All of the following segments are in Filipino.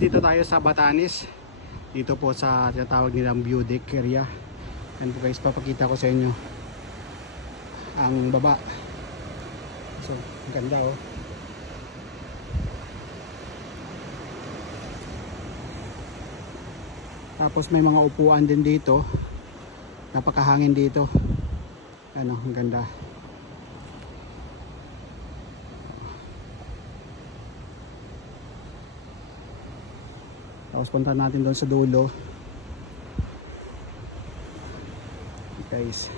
dito tayo sa Batanes. Dito po sa tinatawag nilang view deck area. Yan po guys, papakita ko sa inyo ang baba. So, ang ganda oh. Tapos may mga upuan din dito. Napakahangin dito. Ano, ang ganda. Tapos punta natin doon sa dulo. Guys.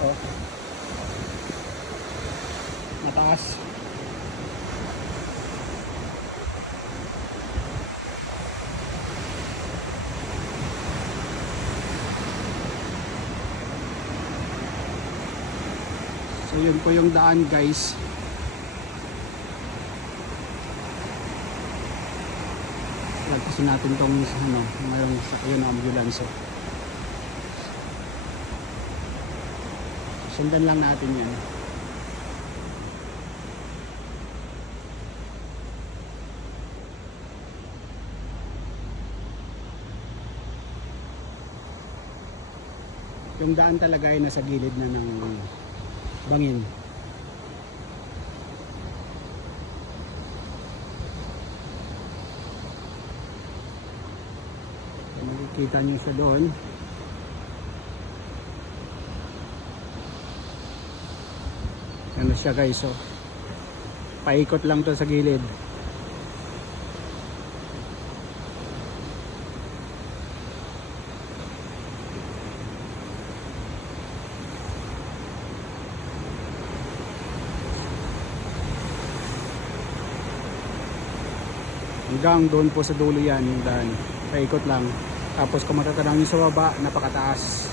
Oh. Mataas. So yun po yung daan guys. Lagpasin natin tong ano, ngayong yun ambulance. Sundan lang natin yan. Yung daan talaga ay nasa gilid na ng bangin. So, makikita nyo siya doon. Ano siya guys, so paikot lang to sa gilid. Hanggang doon po sa dulo yan yung daan. Paikot lang. Tapos kung matatanang nyo sa baba, napakataas.